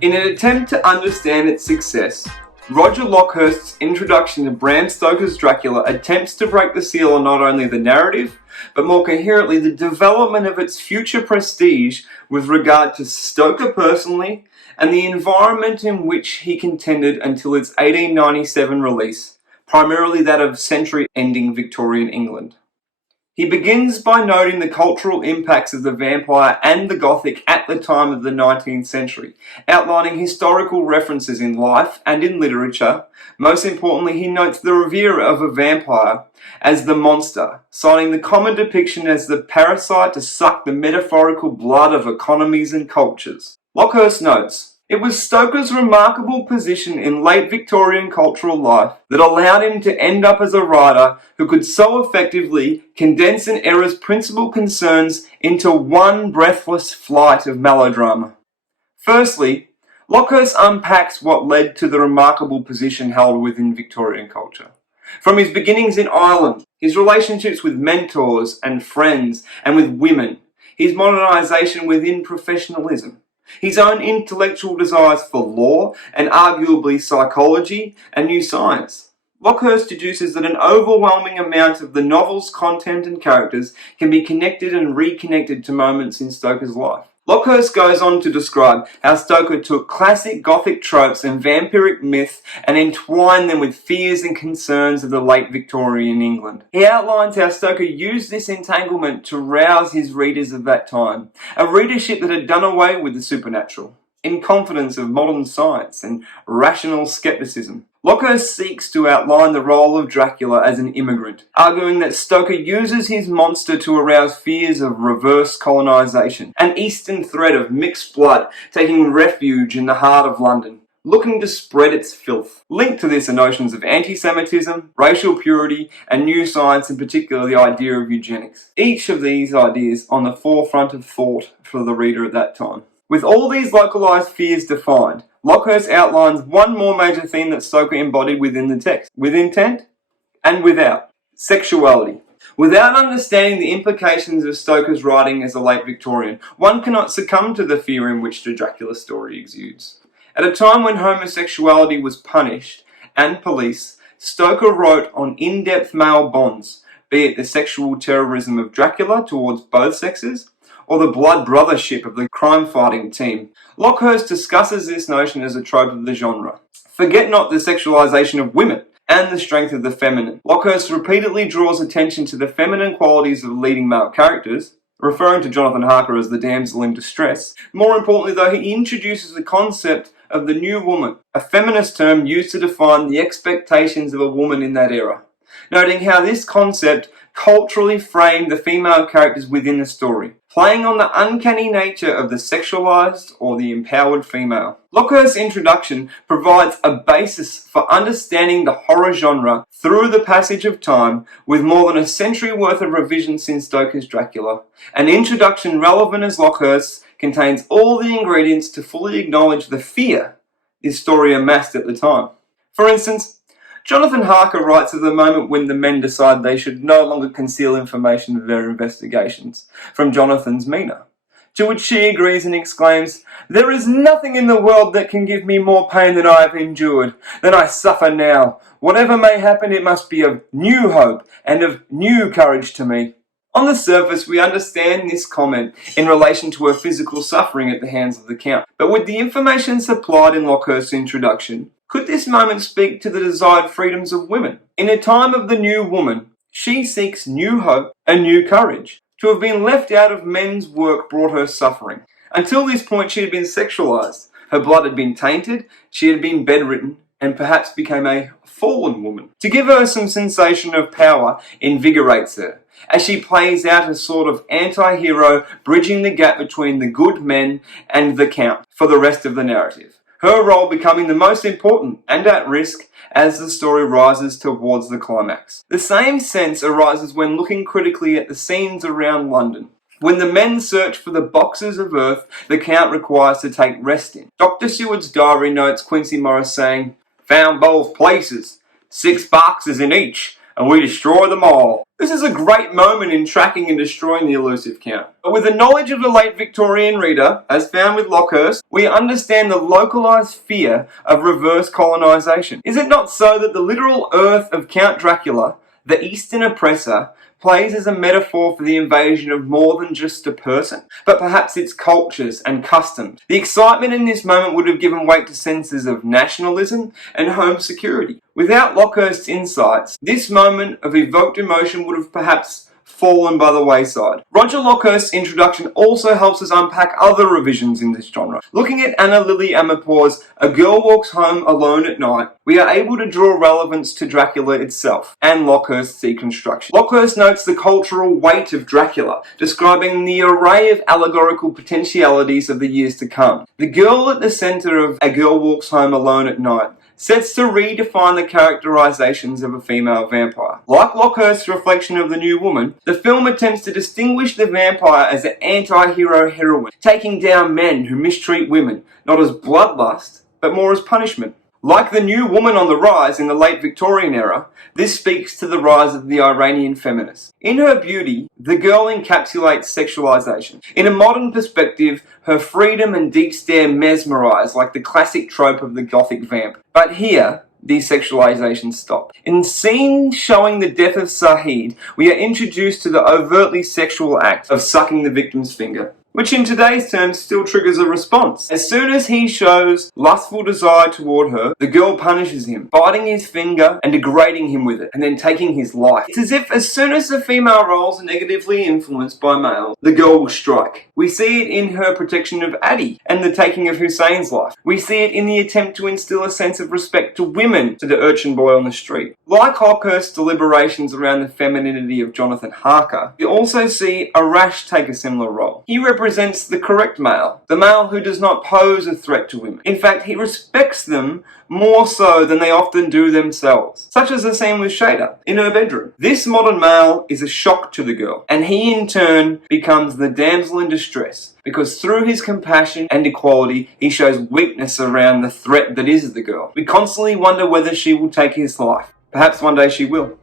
In an attempt to understand its success, Roger Lockhurst's introduction to Bram Stoker's Dracula attempts to break the seal on not only the narrative, but more coherently the development of its future prestige with regard to Stoker personally and the environment in which he contended until its 1897 release, primarily that of century-ending Victorian England. He begins by noting the cultural impacts of the vampire and the Gothic at the time of the 19th century, outlining historical references in life and in literature. Most importantly, he notes the revere of a vampire as the monster, citing the common depiction as the parasite to suck the metaphorical blood of economies and cultures. Lockhurst notes, "It was Stoker's remarkable position in late Victorian cultural life that allowed him to end up as a writer who could so effectively condense an era's principal concerns into one breathless flight of melodrama." Firstly, Lockhurst unpacks what led to the remarkable position held within Victorian culture. From his beginnings in Ireland, his relationships with mentors and friends and with women, his modernisation within professionalism, his own intellectual desires for law and arguably psychology and new science. Lockhurst deduces that an overwhelming amount of the novel's content and characters can be connected and reconnected to moments in Stoker's life. Lockhurst goes on to describe how Stoker took classic Gothic tropes and vampiric myth and entwined them with fears and concerns of the late Victorian England. He outlines how Stoker used this entanglement to rouse his readers of that time, a readership that had done away with the supernatural, in confidence of modern science and rational skepticism. Lockhurst seeks to outline the role of Dracula as an immigrant, arguing that Stoker uses his monster to arouse fears of reverse colonisation, an eastern threat of mixed blood taking refuge in the heart of London, looking to spread its filth. Linked to this are notions of anti-Semitism, racial purity, and new science, in particular the idea of eugenics. Each of these ideas on the forefront of thought for the reader at that time. With all these localised fears defined, Lockhurst outlines one more major theme that Stoker embodied within the text, with intent and without: sexuality. Without understanding the implications of Stoker's writing as a late Victorian, one cannot succumb to the fear in which the Dracula story exudes. At a time when homosexuality was punished and policed, Stoker wrote on in-depth male bonds, be it the sexual terrorism of Dracula towards both sexes, or the blood brothership of the crime-fighting team. Lockhurst discusses this notion as a trope of the genre. Forget not the sexualization of women and the strength of the feminine. Lockhurst repeatedly draws attention to the feminine qualities of leading male characters, referring to Jonathan Harker as the damsel in distress. More importantly, though, he introduces the concept of the new woman, a feminist term used to define the expectations of a woman in that era, noting how this concept culturally framed the female characters within the story, playing on the uncanny nature of the sexualized or the empowered female. Lockhurst's introduction provides a basis for understanding the horror genre through the passage of time, with more than a century worth of revision since Stoker's Dracula. An introduction relevant as Lockhurst's contains all the ingredients to fully acknowledge the fear this story amassed at the time. For instance, Jonathan Harker writes of the moment when the men decide they should no longer conceal information of their investigations from Jonathan's Mina, to which she agrees and exclaims, "There is nothing in the world that can give me more pain than I have endured, than I suffer now. Whatever may happen, it must be of new hope and of new courage to me." On the surface, we understand this comment in relation to her physical suffering at the hands of the Count, but with the information supplied in Lockhurst's introduction, could this moment speak to the desired freedoms of women? In a time of the new woman, she seeks new hope and new courage. To have been left out of men's work brought her suffering. Until this point, she had been sexualized. Her blood had been tainted, she had been bedridden, and perhaps became a fallen woman. To give her some sensation of power invigorates her, as she plays out a sort of anti-hero, bridging the gap between the good men and the Count for the rest of the narrative. Her role becoming the most important and at risk as the story rises towards the climax. The same sense arises when looking critically at the scenes around London. When the men search for the boxes of earth the Count requires to take rest in. Dr. Seward's diary notes Quincy Morris saying, "Found both places, 6 boxes in each, and we destroy them all. This is a great moment in tracking and destroying the elusive Count. But with the knowledge of the late Victorian reader, as found with Lockhurst, we understand the localised fear of reverse colonisation. Is it not so that the literal earth of Count Dracula, the Eastern oppressor, plays as a metaphor for the invasion of more than just a person, but perhaps its cultures and customs? The excitement in this moment would have given weight to senses of nationalism and home security. Without Lockhurst's insights, this moment of evoked emotion would have perhaps fallen by the wayside. Roger Lockhurst's introduction also helps us unpack other revisions in this genre. Looking at Anna Lily Amirpour's A Girl Walks Home Alone at Night, we are able to draw relevance to Dracula itself and Lockhurst's deconstruction. Lockhurst notes the cultural weight of Dracula, describing the array of allegorical potentialities of the years to come. The girl at the centre of A Girl Walks Home Alone at Night sets to redefine the characterizations of a female vampire. Like Lockhurst's reflection of the New Woman, the film attempts to distinguish the vampire as an anti-hero heroine, taking down men who mistreat women, not as bloodlust, but more as punishment. Like the New Woman on the rise in the late Victorian era, this speaks to the rise of the Iranian feminist. In her beauty, the girl encapsulates sexualization. In a modern perspective, her freedom and deep stare mesmerize like the classic trope of the gothic vamp. But here, desexualization stopped. In scenes showing the death of Sahid, we are introduced to the overtly sexual act of sucking the victim's finger, which in today's terms still triggers a response. As soon as he shows lustful desire toward her, the girl punishes him, biting his finger and degrading him with it, and then taking his life. It's as if as soon as the female roles are negatively influenced by males, the girl will strike. We see it in her protection of Addie and the taking of Hussein's life. We see it in the attempt to instill a sense of respect to women to the urchin boy on the street. Like Lockhurst's deliberations around the femininity of Jonathan Harker, we also see Arash take a similar role. He represents the correct male, the male who does not pose a threat to women. In fact, he respects them more so than they often do themselves, such as the scene with Shada in her bedroom. This modern male is a shock to the girl, and he in turn becomes the damsel in distress, because through his compassion and equality, he shows weakness around the threat that is the girl. We constantly wonder whether she will take his life. Perhaps one day she will.